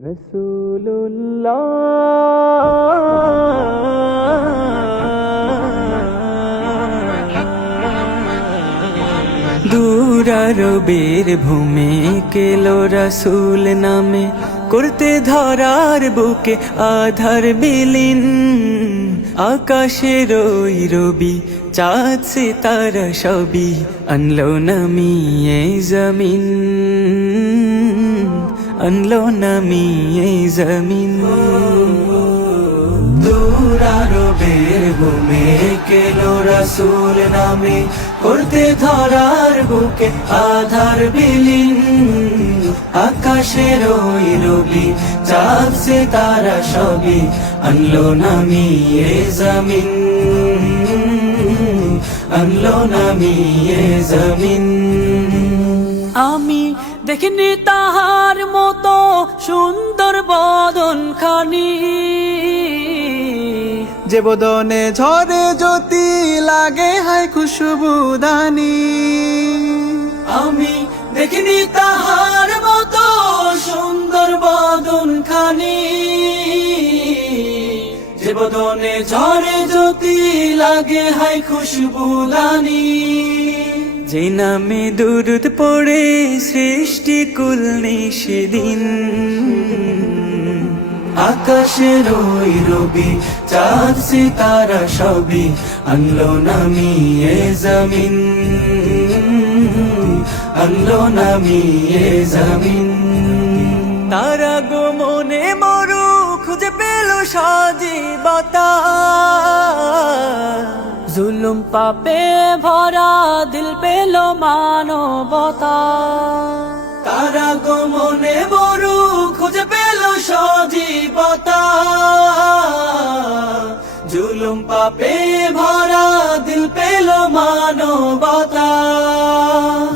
রসুল্লাহ দূরারবের ভূমে কেলো রসুল নামে করতে ধরার বুকে আধার বিলীন আকাশের ওই রবি চাঁদ সিতারা সবই আনলো নামিয়ে জমিন আনলো নামিয়ে জমিন দূরারবের ভূমে কেলো রসুল নামে করতে ধরার বুকে আধার বিলীন আকাশের ওই রবি চাঁদ সিতারা সবই আনলো নামিয়ে জমিন আনলো নামিয়ে জমিন আমি দেখিনি তাহার মতো সুন্দর বদন খানি যে বদনে ঝরে জ্যোতি লাগে হায় খুশবুদানি। আমি দেখিনি তাহার মতো সুন্দর বদন খানি যে বদনে ঝরে জ্যোতি লাগে হায় খুশবুদানি। যে নামে দুরুদ পড়ে সৃষ্টি কুল নিষেদিন আকাশের ওই রবি চাঁদ সিতারা সবই আনলো নামিয়ে জমিন আনলো নামিয়ে জমিন। তারা গো মনে মরু খুঁজে পেল সাজিবতা জুলুম পাপে ভরা দিল পেল মানবতা। তারা গো মনে মরু খুঁজে পেল সজীবতা জুলুম পাপে ভরা দিল পেল মানবতা।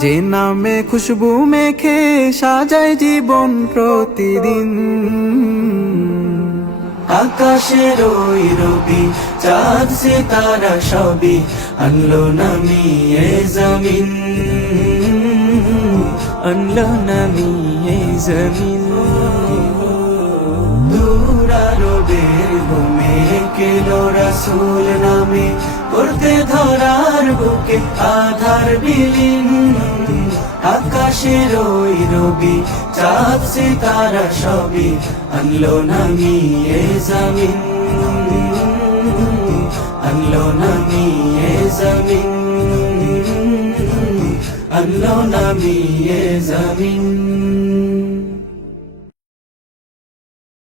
যে নামে খুশবু মেখে সাজায় জীবন প্রতিদিন আকাশের ওই রবি চাঁদ সিতারা সবই আনলো নামিয়ে জমিন আনলো নামিয়ে জমিন। দূরারবের ভূমে কেলো রসুল নামে করতে ধরার বুকে আধার বিলীন আকাশের ওই রবি চাঁদ সিতারা সবই আনলো নামিয়ে জমিন আনলো নামিয়ে জমিন আনলো নামিয়ে জমিন।